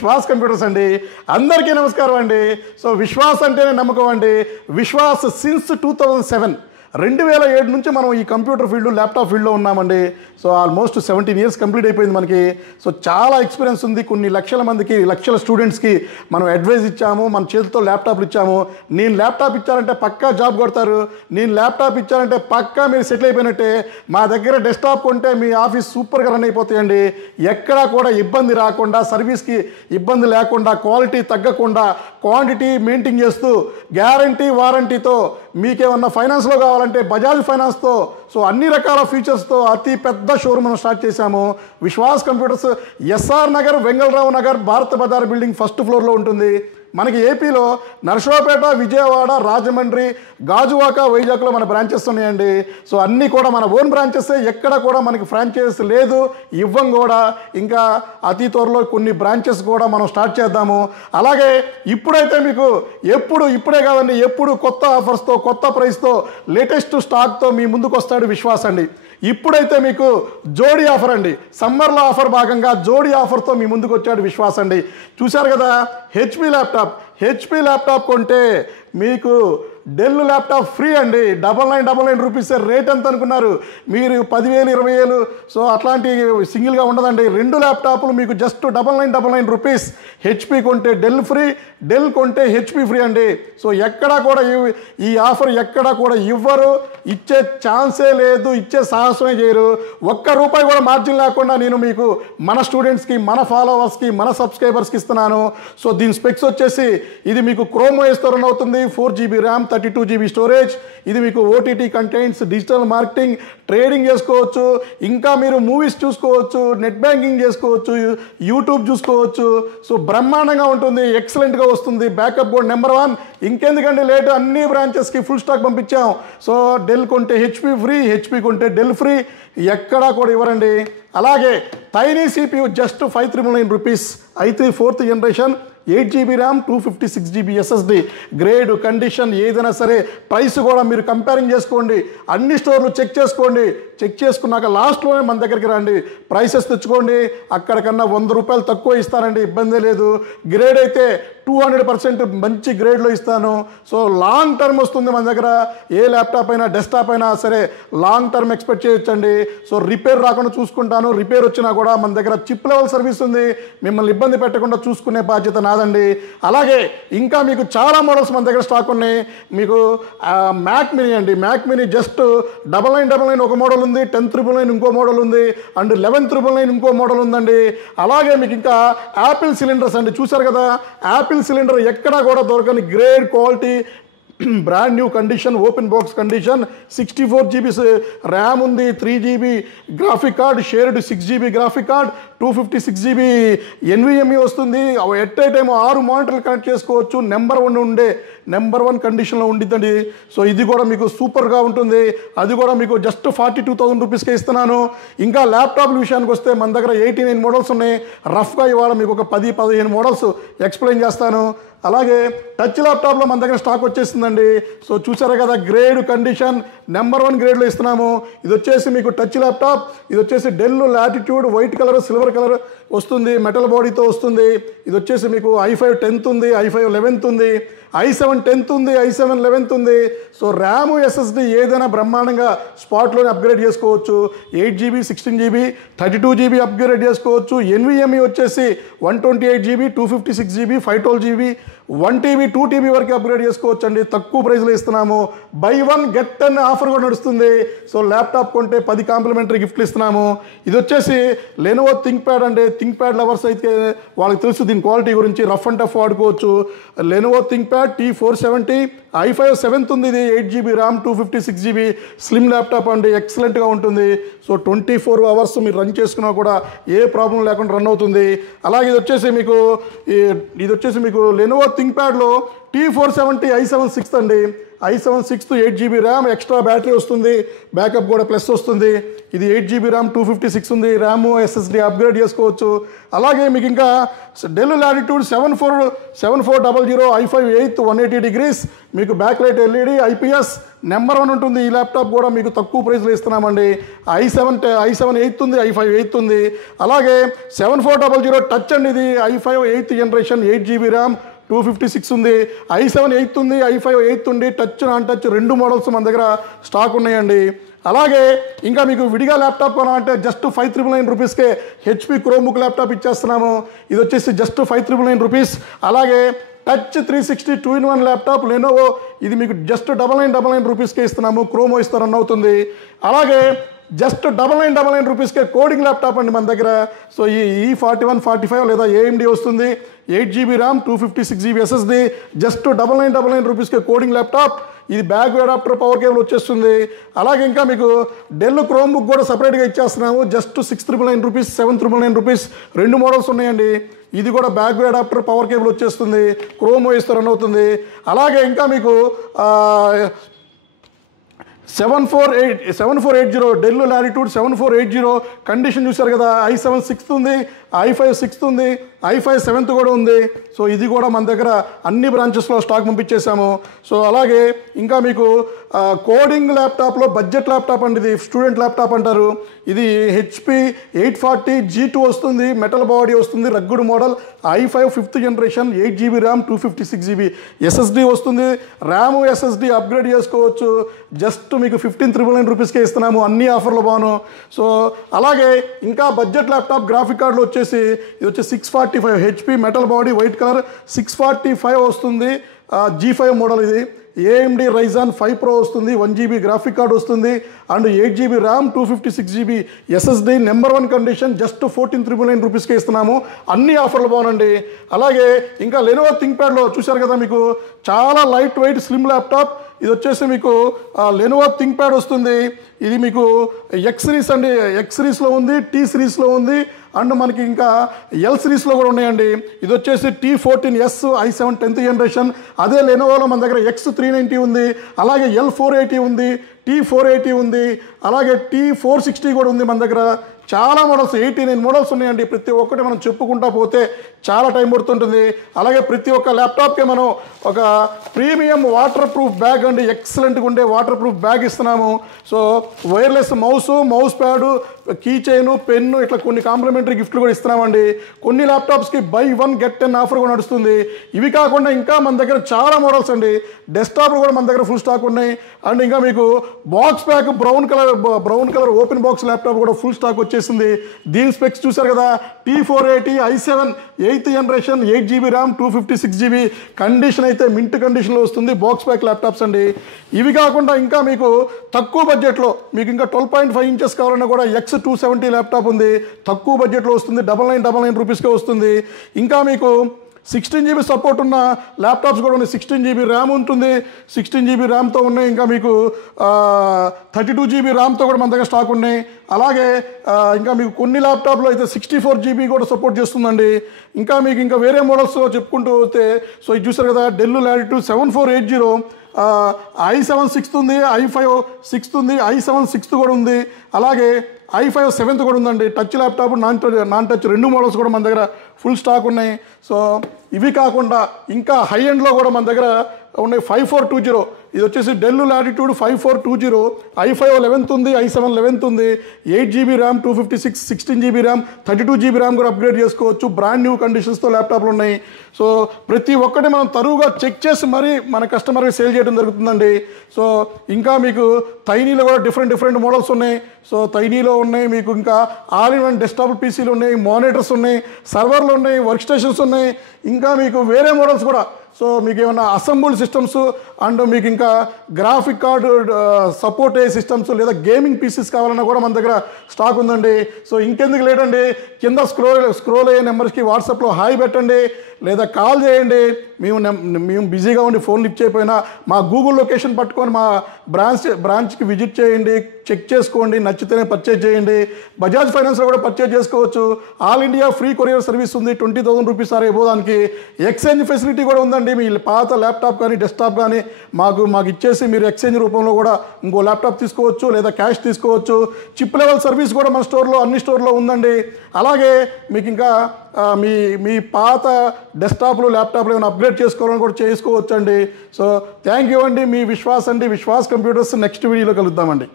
Vishwas computers అండి. అందరికీ నమస్కారం అండి. సో విశ్వాస్ అంటేనే నమ్మకం అండి. విశ్వాస్ సిన్స్ 2007 నుంచి మనం ఈ కంప్యూటర్ ఫీల్డ్ ల్యాప్టాప్ ఫీల్డ్లో ఉన్నామండి. సో ఆల్మోస్ట్ 17 ఇయర్స్ కంప్లీట్ అయిపోయింది మనకి. సో చాలా ఎక్స్పీరియన్స్ ఉంది. కొన్ని లక్షల మందికి, లక్షల స్టూడెంట్స్కి మనం అడ్వైజ్ ఇచ్చాము, మన చేతితో ల్యాప్టాప్లు ఇచ్చాము. నేను ల్యాప్టాప్ ఇచ్చారంటే పక్కా జాబ్ కొడతారు, నేను ల్యాప్టాప్ ఇచ్చారంటే పక్కా మీరు సెటిల్ అయిపోయినట్టే. మా దగ్గర డెస్క్టాప్ కొంటే మీ ఆఫీస్ సూపర్గా రన్ అయిపోతాయండి. ఎక్కడా కూడా ఇబ్బంది రాకుండా, సర్వీస్కి ఇబ్బంది లేకుండా, క్వాలిటీ తగ్గకుండా, క్వాంటిటీ మెయింటైన్ చేస్తూ, గ్యారంటీ వారంటీతో, మీకేమన్నా ఫైనాన్స్లో కావాలంటే బజాజ్ ఫైనాన్స్తో, సో అన్ని రకాల ఫీచర్స్తో అతి పెద్ద షోరూమ్ మనం స్టార్ట్ చేశాము. విశ్వాస్ కంప్యూటర్స్ ఎస్ఆర్ నగర్, వెంగళరావు నగర్, భారత బజార్ బిల్డింగ్ ఫస్ట్ ఫ్లోర్లో ఉంటుంది. మనకి ఏపీలో నరసరావుపేట, విజయవాడ, రాజమండ్రి, గాజువాక, వైజాగ్లో మన బ్రాంచెస్ ఉన్నాయండి. సో అన్నీ కూడా మన ఓన్ బ్రాంచెస్. ఎక్కడ కూడా మనకి ఫ్రాంచైజ్ లేదు, ఇవ్వం కూడా. ఇంకా అతి త్వరలో కొన్ని బ్రాంచెస్ కూడా మనం స్టార్ట్ చేద్దాము. అలాగే ఇప్పుడైతే మీకు ఇప్పుడే కాదండి, ఎప్పుడు కొత్త ఆఫర్స్తో, కొత్త ప్రైస్తో, లేటెస్ట్ స్టాక్తో మీ ముందుకు వస్తాడు విశ్వాస్ అండి. ఇప్పుడైతే మీకు జోడీ ఆఫర్ అండి. సమ్మర్లో ఆఫర్ భాగంగా జోడీ ఆఫర్తో మీ ముందుకు వచ్చాడు విశ్వాస్ అండి. చూశారు కదా, హెచ్పి ల్యాప్టాప్ కొంటే మీకు డెల్ ల్యాప్టాప్ ఫ్రీ అండి. 9999 రూపీస్. రేట్ ఎంత అనుకున్నారు మీరు? 10,000 20,000 సో అట్లాంటి సింగిల్గా ఉండదండి. 2 ల్యాప్టాప్లు మీకు జస్ట్ 9999 రూపీస్. హెచ్పి కొంటే డెల్ ఫ్రీ, డెల్ కొంటే హెచ్పి ఫ్రీ అండి. సో ఎక్కడా కూడా ఈ ఆఫర్ ఎక్కడా కూడా ఇవ్వరు, ఇచ్చే ఛాన్సే లేదు, ఇచ్చే సాహసమే చేయరు. ₹1 కూడా మార్జిన్ లేకుండా నేను మీకు, మన స్టూడెంట్స్కి, మన ఫాలోవర్స్కి, మన సబ్స్క్రైబర్స్కి ఇస్తున్నాను. సో దీని స్పెక్స్ వచ్చేసి ఇది మీకు క్రోమ్ ఓఎస్తో రన్ అవుతుంది. 4GB RAM, 32GB storage. ఇది మీకు OTT contents, digital marketing, trading చేసుకోవచ్చు. ఇంకా మీరు మూవీస్ చూసుకోవచ్చు, నెట్ బ్యాంకింగ్ చేసుకోవచ్చు, యూట్యూబ్ చూసుకోవచ్చు. సో బ్రహ్మాండంగా ఉంటుంది, ఎక్సలెంట్గా వస్తుంది. బ్యాకప్ కూడా నెంబర్ 1. ఇంకెందుకంటే లేట్, అన్ని బ్రాంచెస్కి ఫుల్ స్టాక్ పంపించాం. సో డెల్ కొంటే హెచ్పి ఫ్రీ, హెచ్పి కొంటే డెల్ ఫ్రీ. ఎక్కడా కూడా ఇవ్వరండి. అలాగే tiny CPU just 5,399 rupees. i3 4th generation, 8GB RAM, 256GB SSD. Grade, condition ఏదైనా సరే, ప్రైస్ కూడా మీరు కంపేరింగ్ చేసుకోండి. అన్ని స్టోర్లు చెక్ చేసుకోండి. చెక్ చేసుకున్నాక లాస్ట్లోనే మన దగ్గరికి రండి, ప్రైసెస్ తెచ్చుకోండి. అక్కడికన్నా ₹100 తక్కువ ఇస్తానండి, ఇబ్బంది లేదు. గ్రేడ్ అయితే 200% మంచి గ్రేడ్లో ఇస్తాను. సో లాంగ్ టర్మ్ వస్తుంది మన దగ్గర. ఏ ల్యాప్టాప్ అయినా, డెస్క్టాప్ అయినా సరే లాంగ్ టర్మ్ ఎక్స్పెక్ట్ చేయొచ్చండి. సో రిపేర్ రాకుండా చూసుకుంటాను. రిపేర్ వచ్చినా కూడా మన దగ్గర చిప్ లెవెల్ సర్వీస్ ఉంది. మిమ్మల్ని ఇబ్బంది పెట్టకుండా చూసుకునే బాధ్యత నాదండి. అలాగే ఇంకా మీకు చాలా మోడల్స్ మన దగ్గర స్టాక్ ఉన్నాయి. మీకు మ్యాక్ మినీ అండి. మ్యాక్ మినీ జస్ట్ 9999 ఒక మోడల్ ఉంది, 10,999 ఇంకో మోడల్ ఉంది, అండ్ 11,999 ఇంకో మోడల్ ఉందండి. అలాగే మీకు ఇంకా యాపిల్ సిలిండర్స్ అండి. చూసారు కదా, యాపిల్ సిలిండర్ ఎక్కడా కూడా దొరకని grade quality, brand new condition, open box condition, 64GB RAM ఉంది, 3GB graphic card, shared 6GB graphic card, 256GB NVMe వస్తుంది. ఎట్ ఏ టైం 6 మానిటర్లు కనెక్ట్ చేసుకోవచ్చు. నెంబర్ 1 కండిషన్లో ఉండిద్దండి. సో ఇది కూడా మీకు సూపర్గా ఉంటుంది. అది కూడా మీకు జస్ట్ 42,000 రూపీస్కే ఇస్తున్నాను. ఇంకా ల్యాప్టాప్ల విషయానికి వస్తే మన దగ్గర 89 మోడల్స్ ఉన్నాయి. రఫ్గా ఇవాళ మీకు ఒక 10-15 మోడల్స్ ఎక్స్ప్లెయిన్ చేస్తాను. అలాగే టచ్ ల్యాప్టాప్లో మన దగ్గర స్టాక్ వచ్చేస్తుందండి. సో చూసారా కదా, గ్రేడ్, కండిషన్ నెంబర్ 1 గ్రేడ్లో ఇస్తున్నాము. ఇది వచ్చేసి మీకు టచ్ ల్యాప్టాప్. ఇది వచ్చేసి del latitude, white colour, silver colour వస్తుంది, మెటల్ బాడీతో వస్తుంది. ఇది వచ్చేసి మీకు i5 10th ఉంది, i5 11th ఉంది, i7 10th ఉంది, i7 11th ఉంది. సో ర్యామ్, SSD ఏదైనా బ్రహ్మాండంగా స్పాట్లోనే అప్గ్రేడ్ చేసుకోవచ్చు. 8GB 16GB 32GB అప్గ్రేడ్ చేసుకోవచ్చు. NVMe వచ్చేసి 128GB 256GB 512GB 1TB 2TB వరకు అప్గ్రేడ్ చేసుకోవచ్చు అండి. తక్కువ ప్రైస్లో ఇస్తున్నాము. బై 1 గెట్ 10 ఆఫర్ కూడా నడుస్తుంది. సో ల్యాప్టాప్ కొంటే 10 కాంప్లిమెంటరీ గిఫ్ట్లు ఇస్తున్నాము. ఇది వచ్చేసి లెనోవో థింక్ ప్యాడ్ అండి. థింక్ ప్యాడ్ లవర్స్ అయితే వాళ్ళకి తెలుసు దీని క్వాలిటీ గురించి. రఫ్ అండ్ టఫ్ వాడుకోవచ్చు. Lenovo think pad T470, i5 7th ఉంది. ఇది 8GB RAM, 256GB slim laptop అండి. ఎక్సలెంట్గా ఉంటుంది. సో 24 అవర్స్ మీరు రన్ చేసుకున్నా కూడా ఏ ప్రాబ్లం లేకుండా రన్ అవుతుంది. అలాగే ఇది వచ్చేసి మీకు Lenovo think ప్యాడ్లో T470 i7 6th అండి. i7 6th 8GB RAM, extra battery వస్తుంది, బ్యాకప్ కూడా ప్లస్ వస్తుంది. ఇది 8GB ర్యామ్ 256 ఉంది, ర్యామ్ SSD అప్గ్రేడ్ చేసుకోవచ్చు. అలాగే మీకు ఇంకా del latitude 7400 i5 8th 180 degrees, మీకు back light LED IPS number 1 ఉంటుంది. ఈ ల్యాప్టాప్ కూడా మీకు తక్కువ ప్రైస్లో ఇస్తున్నామండి. i7 8th ఉంది, i5 8th ఉంది. అలాగే 7400 టచ్ అండి, ఇది i5 8th generation 8GB RAM 256 ఉంది, i7 8th ఉంది, i5 8th ఉంది. టచ్ నాన్ టచ్ రెండు మోడల్స్ మన దగ్గర స్టాక్ ఉన్నాయండి. అలాగే ఇంకా మీకు విడిగా ల్యాప్టాప్ కొనాలంటే జస్ట్ 5999 రూపీస్కే HP క్రోమ్బుక్ ల్యాప్టాప్ ఇచ్చేస్తున్నాము. ఇది వచ్చేసి జస్ట్ 5999 రూపీస్. అలాగే టచ్ 360 2-in-1 ల్యాప్టాప్ లెనోవో, ఇది మీకు జస్ట్ 9999 రూపీస్కే ఇస్తున్నాము. క్రోమో ఇస్తే రన్ అవుతుంది. అలాగే జస్ట్ 9999 రూపీస్కే కోడింగ్ ల్యాప్టాప్ అండి మన దగ్గర. సో ఈ E4145 లేదా AMD వస్తుంది, 8GB RAM 256GB SSD, just 9999 రూపీస్కే కోడింగ్ ల్యాప్టాప్. ఇది బ్యాక్ అడాప్టర్ పవర్ కేబుల్ వచ్చేస్తుంది. అలాగే ఇంకా మీకు డెల్ క్రోమ్బుక్ కూడా సపరేట్గా ఇచ్చేస్తున్నాము, జస్ట్ 6999 రూపీస్ 7999 రూపీస్. రెండు మోడల్స్ ఉన్నాయండి. ఇది కూడా బ్యాక్ అడాప్టర్ పవర్ కేబుల్ వచ్చేస్తుంది, క్రోమో ఇస్తే రన్ అవుతుంది. అలాగే ఇంకా మీకు 7480 డెల్ లాటిట్యూడ్ 7480 కండిషన్ చూశారు కదా. i7 6th ఉంది, i5 6th ఉంది, i5 7th కూడా ఉంది. సో ఇది కూడా మన దగ్గర అన్ని బ్రాంచెస్లో స్టాక్ పంపించేసాము. సో అలాగే ఇంకా మీకు కోడింగ్ ల్యాప్టాప్లో బడ్జెట్ ల్యాప్టాప్ అండి, ఇది స్టూడెంట్ ల్యాప్టాప్ అంటారు. ఇది HP 840 G2 వస్తుంది, మెటల్ బాడీ వస్తుంది, rugged model, i5 5th generation 8GB RAM 256GB SSD వస్తుంది. ర్యామ్ SSD అప్గ్రేడ్ చేసుకోవచ్చు. జస్ట్ మీకు 15,999 రూపీస్కే ఇస్తున్నాము, అన్ని ఆఫర్లు బాను. సో అలాగే ఇంకా బడ్జెట్ ల్యాప్టాప్ గ్రాఫిక్ కార్డులు వచ్చేసి ఇది వచ్చి 645 HP metal body white colour 645 వస్తుంది, G5 మోడల్. ఇది AMD Ryzen 5 Pro వస్తుంది, 1GB గ్రాఫిక్ కార్డ్ వస్తుంది, and 8GB RAM 256GB SSD number 1 condition. Just 14,999 రూపీస్కే ఇస్తున్నాము, అన్ని ఆఫర్లు బాగుందండి. అలాగే ఇంకా లెనోవో థింక్ప్యాడ్లో చూశారు కదా, మీకు చాలా లైట్ వెయిట్ స్లిమ్ ల్యాప్టాప్. ఇది వచ్చేసి మీకు లెనోవో థింక్ప్యాడ్ వస్తుంది. ఇది మీకు X సిరీస్ అండి, X సిరీస్లో ఉంది, T సిరీస్లో ఉంది, అండ్ మనకి ఇంకా L సిరీస్లో కూడా ఉన్నాయండి. ఇది వచ్చేసి T14S i7 10th జనరేషన్. అదే లెనోవోలో మన దగ్గర X390 ఉంది, అలాగే L480 ఉంది, T480 ఉంది, అలాగే T460 కూడా ఉంది మన దగ్గర. చాలా మోడల్స్ 89 మోడల్స్ ఉన్నాయండి. ప్రతి ఒక్కటి మనం చెప్పుకుంటా పోతే చాలా టైం పడుతుంటుంది. అలాగే ప్రతి ఒక్క ల్యాప్టాప్కి మనం ఒక ప్రీమియం వాటర్ ప్రూఫ్ బ్యాగ్ అండి, ఎక్సలెంట్గా ఉండే వాటర్ ప్రూఫ్ బ్యాగ్ ఇస్తున్నాము. So wireless mouse pad, key chain, pen, ఇట్లా కొన్ని కాంప్లిమెంటరీ గిఫ్ట్లు కూడా ఇస్తున్నామండి. కొన్ని ల్యాప్టాప్స్కి buy 1 get 10 ఆఫర్ కూడా నడుస్తుంది. ఇవి కాకుండా ఇంకా మన దగ్గర చాలా మోడల్స్ అండి. డెస్క్టాప్లు కూడా మన దగ్గర ఫుల్ స్టాక్ ఉన్నాయి. అండ్ ఇంకా మీకు box pack brown colour open box laptop కూడా ఫుల్ స్టాక్ వచ్చేసింది. దీని స్పెక్స్ చూసారు కదా, T480 i7 8th generation 8GB RAM 256GB condition అయితే మింట్ కండిషన్లో వస్తుంది. బాక్స్ ప్యాక్ ల్యాప్టాప్స్ అండి. ఇవి కాకుండా ఇంకా మీకు తక్కువ బడ్జెట్లో మీకు ఇంకా 12.5 ఇంచెస్ కావాలన్నా కూడా X270 ల్యాప్టాప్ ఉంది, తక్కువ బడ్జెట్లో వస్తుంది, 9999 రూపీస్కే వస్తుంది. ఇంకా మీకు 16GB సపోర్ట్ ఉన్న ల్యాప్టాప్స్ కూడా ఉన్నాయి. 16GB ర్యామ్ ఉంటుంది, 16GB ర్యామ్తో ఉన్నాయి. ఇంకా మీకు 32GB ర్యామ్తో కూడా మన దగ్గర స్టాక్ ఉన్నాయి. అలాగే ఇంకా మీకు కొన్ని ల్యాప్టాప్లో అయితే 64GB కూడా సపోర్ట్ చేస్తుందండి. ఇంకా మీకు ఇంకా వేరే మోడల్స్ చెప్పుకుంటూ పోతే, సో ఇది చూసారు కదా, డెల్ లాటిట్యూడ్ 7480 i7 6th ఉంది, i5 6th ఉంది, i7 6th కూడా ఉంది, అలాగే i5 7th కూడా ఉందండి. టచ్ ల్యాప్టాప్, నాన్ టచ్ రెండు మోడల్స్ కూడా మన దగ్గర ఫుల్ స్టాక్ ఉన్నాయి. సో ఇవి కాకుండా ఇంకా హై ఎండ్లో కూడా మన దగ్గర ఉన్నాయి. 5420 ఇది వచ్చేసి డెల్ లాటిట్యూడ్ 5420, i5 11th ఉంది, i7 11th ఉంది, 8GB RAM 256, 16GB RAM 32GB RAM కూడా అప్గ్రేడ్ చేసుకోవచ్చు. బ్రాండ్ న్యూ కండిషన్స్తో ల్యాప్టాప్లు ఉన్నాయి. సో ప్రతి ఒక్కటి మనం తరువుగా చెక్ చేసి మరీ మన కస్టమర్కి సేల్ చేయడం జరుగుతుందండి. సో ఇంకా మీకు తైనీలో కూడా డిఫరెంట్ మోడల్స్ ఉన్నాయి. సో తైనీలో ఉన్నాయి, మీకు ఇంకా ఆల్ ఇన్ వన్ డెస్క్టాప్ పీసీలు ఉన్నాయి, మానిటర్స్ ఉన్నాయి, సర్వర్లు ఉన్నాయి, వర్క్ స్టేషన్స్ ఉన్నాయి, ఇంకా మీకు వేరే మోడల్స్ కూడా. సో మీకు ఏమైనా అసెంబుల్ సిస్టమ్స్ అండ్ మీకు ఇంకా గ్రాఫిక్ కార్డు సపోర్ట్ అయ్యే సిస్టమ్స్ లేదా గేమింగ్ పీసెస్ కావాలన్నా కూడా మన దగ్గర స్టాక్ ఉందండి. సో ఇంకెందుకు లేదండి, కింద స్క్రోల్ అయ్యే నెంబర్స్కి వాట్సాప్లో హాయ్ పెట్టండి. లేదా కాల్ చేయండి. మేము బిజీగా ఉండి ఫోన్ లిఫ్ట్ చేయకపోయినా మా గూగుల్ లొకేషన్ పట్టుకొని మా బ్రాంచ్కి విజిట్ చేయండి, చెక్ చేసుకోండి, నచ్చితేనే పర్చేజ్ చేయండి. బజాజ్ ఫైనాన్స్లో కూడా పర్చేజ్ చేసుకోవచ్చు. All India free courier service ఉంది. 20,000 రూపీస్ సార్ ఇవ్వడానికి. ఎక్స్చేంజ్ ఫెసిలిటీ కూడా ఉందండి. మీ పాత ల్యాప్టాప్ కానీ డెస్క్టాప్ కానీ మాకు ఇచ్చేసి మీరు ఎక్స్చేంజ్ రూపంలో కూడా ఇంకో ల్యాప్టాప్ తీసుకోవచ్చు, లేదా క్యాష్ తీసుకోవచ్చు. చిప్ లెవెల్ సర్వీస్ కూడా మన స్టోర్లో అన్ని స్టోర్లో ఉందండి. అలాగే మీకు ఇంకా మీ పాత డెస్క్టాప్లు ల్యాప్టాప్లు ఏమైనా అప్గ్రేడ్ చేసుకోవాలని కూడా చేసుకోవచ్చు అండి. సో థ్యాంక్ యూ అండి. మీ విశ్వాస్ అండి, విశ్వాస్ కంప్యూటర్స్. నెక్స్ట్ వీడియోలో కలుద్దామండి.